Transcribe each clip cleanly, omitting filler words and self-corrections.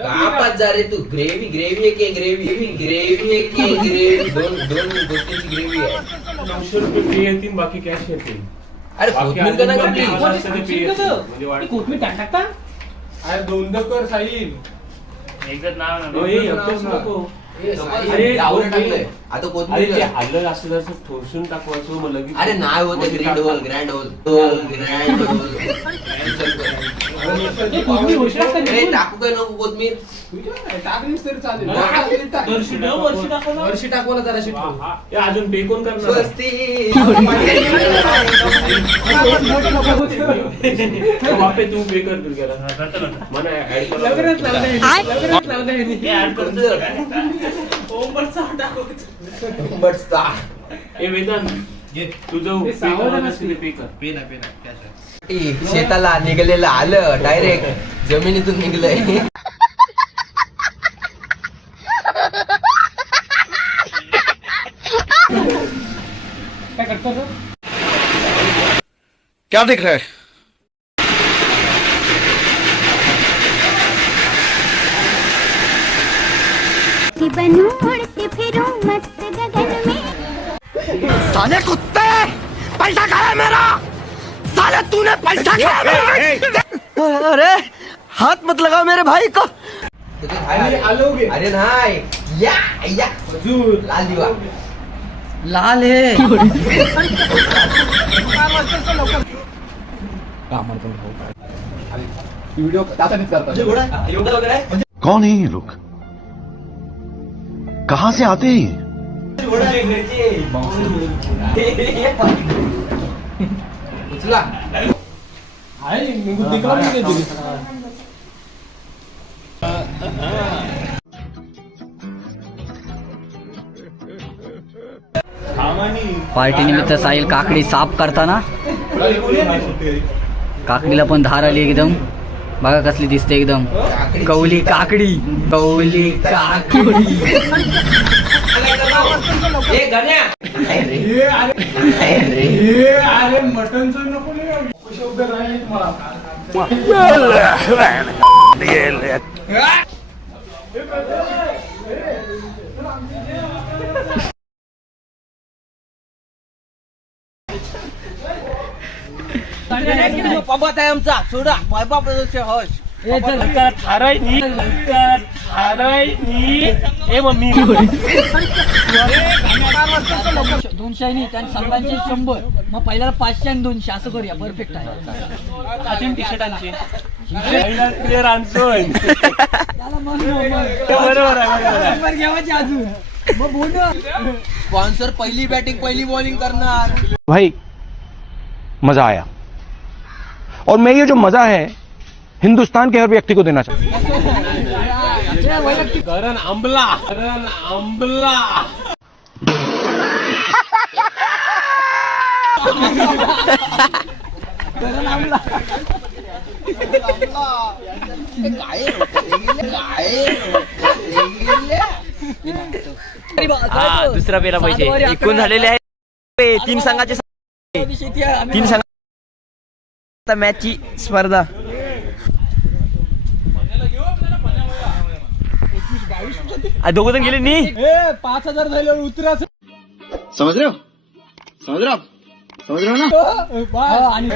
कापात जा रे तू. ग्रेव्ही एक ग्रेव्ही दोन गोष्टींची ग्रेव्ही आहे. 900 रुपये पे येतील, बाकी कॅश येतील. अरे कोथमीर का नाही कोथमीर टाकता अरे 2 कर साईल एकच नाव नको. अरे टाकलंय आता कोथमीर. ते हल्लं असं जसं ठोसून टाकवायचं मग लगेच. अरे नाही होत ग्रँड होल टाकू काय नको कोथमीर. टाकलीस तरी चालेल. वर्षी टाकवलं जरा हे अजून पे कोण करणार? बापे तू पे कर तू गेला मला ऍड तुझं पे कर. शेताला निघालेलं आलं डायरेक्ट जमिनीतून निघलंय. काय करतो तो? क्या दिख रहा है? बनूं उड़ती फिरूं मस्त गगन में. साले कुत्ते, पैसा खाया मेरा, साले तूने पैसा खाया मेरा. अरे हाथ मत लगाओ मेरे भाई को. अरे नाही या लाल दिवा लाल है. कौन है ये लोग? कहां से आते हैं? उचला. पार्टी निमित्त साहिल काकडी साफ करताना काकडीला पण धार आली एकदम. बघा कसली दिसते एकदम. कवली काकडी. पबत आहे आमचा सोडा बाप मम्मी 200 आणि सर्वांचे 100. मग पहिल्याला 500 आणि 200 असं करूया. परफेक्ट आहे. अजून टी शर्ट आणते क्लिअर आणतोय. बरोबर घ्यावायची अजून. मग बोल. स्पॉन्सर पहिली बॅटिंग पहिली बॉलिंग करणार. भाई मजा आया और मैं ये जो मजा है हिंदुस्तान के हर व्यक्ति को देना चाहता हूं. करण आंबला. दुसरा पेरा पैसे एकूण झालेले आहे. 3 संघाचे 3 संघ मॅचची स्पर्धा. दोघ जण गेले नी. 5000 झाल्यावर उतरा. समझ रहे हो ना. आणि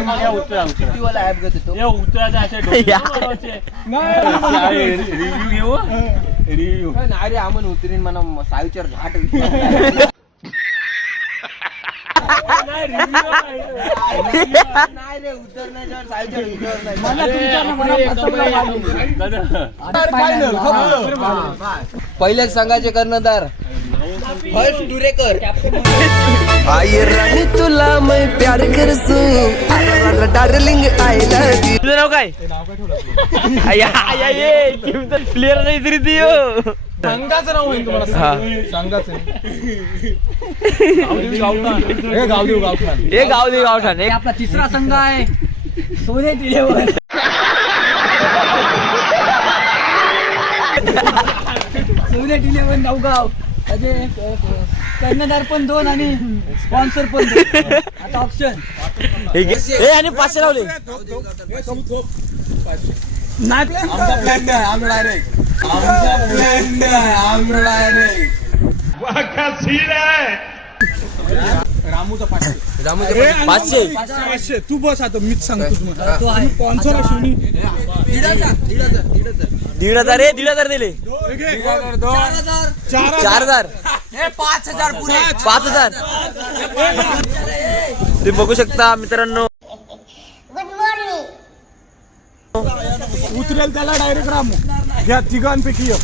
रिव्ह्यू घेऊ. नाही रे आम्हाला उतरीन म्हणा सायूच्यावर घाट. नाही रे उतरण्याच्यावर सायूच्यावर पहिल्याच संघाचे कर्णधार हर्ष डुरेकर. तुला मैं प्यार करसू डार्लिंग आय लव्ह यू. तुझं नाव काय? प्लेअर नाही तरी ती. संघाचं नाव होईल तुम्हाला. संघाचं गावदेव गावठाण. आपला तिसरा संघ आहे सोनेट 11. सोनेट 11 नवगाव. कर्णधार पण 2 आणि स्पॉन्सर पण 2. आता ऑप्शन आणि 500 लावले. रामूचा 500 तू बस आता मीच सांगतो तुम्हाला तो आहे. स्पॉन्सर आहे शिवनी 1,500 दिले. 4,000 5,000 तुम्ही बघू शकता मित्रांनो. उतरेल त्याला डायरेक्ट रामू घ्या तिघांपैकी एक.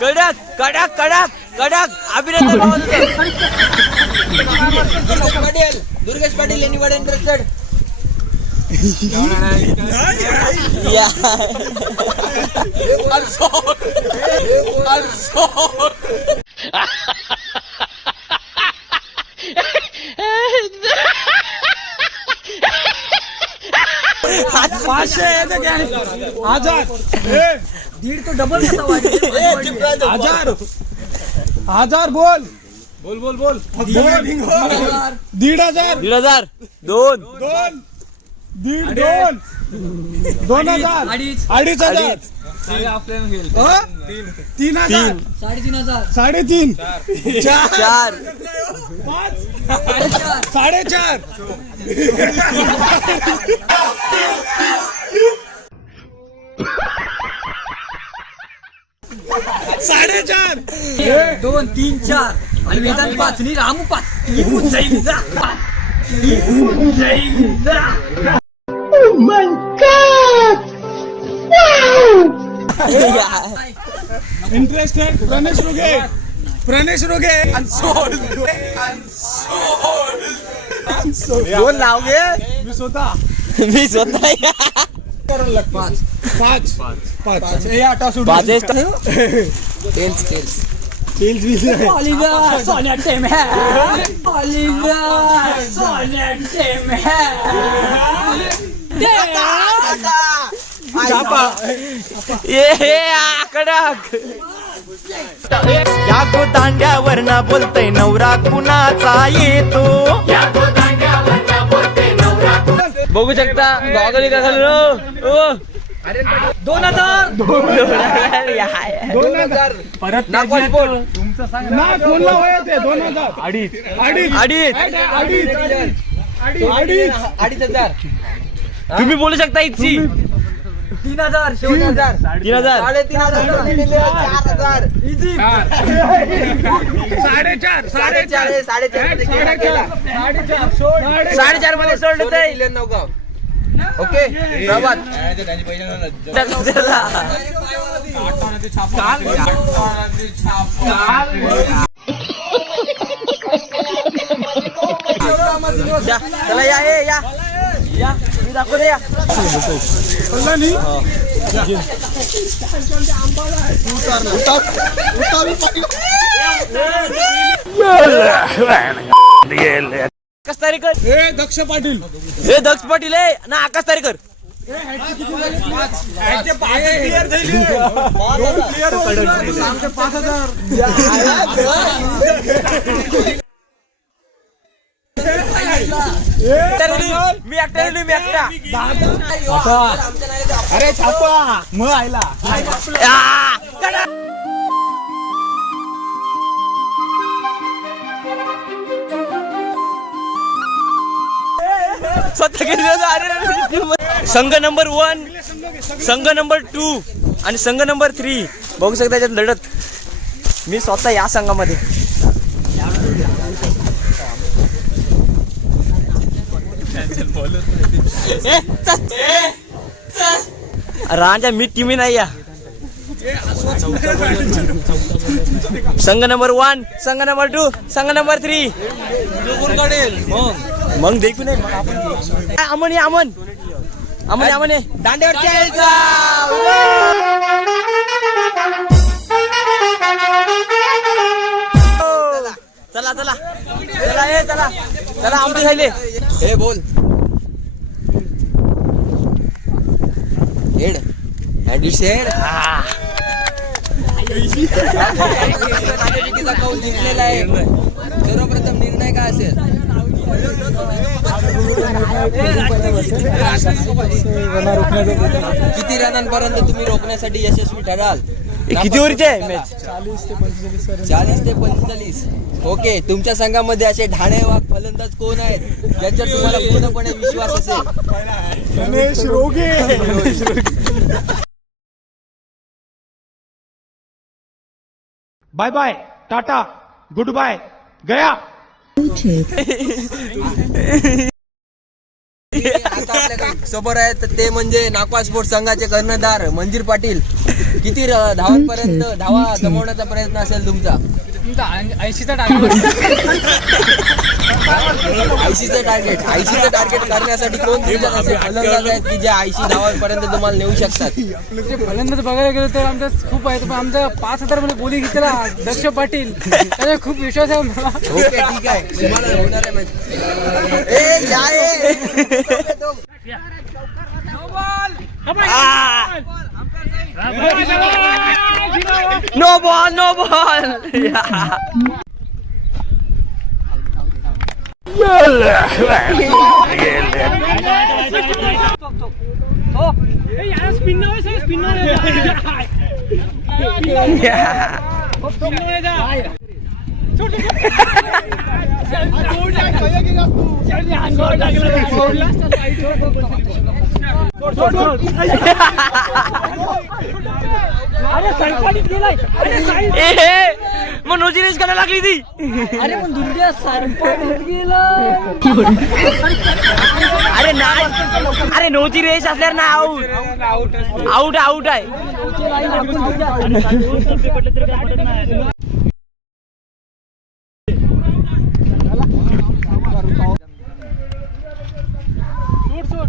कडक कडक कडक कडक अभिनंदन भावांचे. Durgesh Patil anybody interested? आजार दीड तो डबल कसा वाढेल? आजार बोल बोल बोल बोल 1,500 1,500 2 2,000 2,500 3,000 3,500 3,500 4 4,500 4,500 2 3 4 आणि वेदांत 5 आणि रामू 5. निघून जाईल जा. निघून जाईल जा. इंटरेस्टेड प्रणेश रोगे दोन नाव घे. मी स्वतः मी स्वतः 5 हे आटा सोडून ऑलिव्हर सोन्या टेम है. ऑलिव्हर सोन्या टेम है. कडक या गोतांड्यावर ना बोलतय नवरा कुणाचा येतो. बघू शकता गॉगल का घालून 2,000 परत ना कोणला वय ते 2,000 अडीच 2,500 तुम्ही बोलू शकता इतकी. 3,000 शेवट 3,000 4,500 मध्ये सोडलं ते. ओके प्रभात चला या मी दाखवते या. आकाश तारेकर हे दक्ष पाटील हे दक्ष पाटील आहे ना. आकाश तारेकर मी एकटा अरे छापा मग आयला संघ नंबर 1 संघ नंबर 2 आणि संघ नंबर 3 बघू शकता याच्यात लढत. मी स्वतः या संघामध्ये. राजा मी टीमी नाही या. संघ नंबर 1 संघ नंबर 2 संघ नंबर 3 मग देखू नाही. अमन दांड्यावरच्या चला चला चला चला चला आमचे झाले. हे बोल हेड अँड इट्स हेड. नाणेफेकीचा कौल जिंकलेला आहे. सर्वप्रथम निर्णय काय असेल? किती रनांपर्यंत तुम्ही रोखण्यासाठी यशस्वी ठराल? किती ओव्हरची आहे मॅच? 40 ते 45. ओके, तुमच्या संघामध्ये असे ढाणेवाग फलंदाज कोण आहेत ज्यांच्यावर तुम्हाला पूर्णपणे विश्वास असेल? Ganesh Roge. Bye bye, tata, goodbye, गया. आता आपल्याकडे समोर आहे तर ते म्हणजे नागपाल स्पोर्ट्स संघाचे कर्णधार मंजीर पाटील. किती धावांपर्यंत धावा जमवण्याचा प्रयत्न असेल तुमचा? 80चा टार्गेट. 80चं टार्गेट करण्यासाठी कोण तुमच्यात असे फलंदाज आहेत की जे 80 धावांपर्यंत तुम्हाला नेऊ शकतात? फलंदाज बघायला गेलो तर आमचा खूप आहे, पण आमचा 5,000 मध्ये बोली घेतला दक्ष पाटील. त्याचा खूप विश्वास आहे मला. ओके, ठीक आहे. तुम्हाला होणार आहे match. No ball, no ball. मग नोजी रेस करायला लागली ती. अरे पण दुर्गा सरपंच गेला. अरे नाही, अरे नोची रेस असल्यावर ना आऊट आऊट आहे.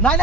नाही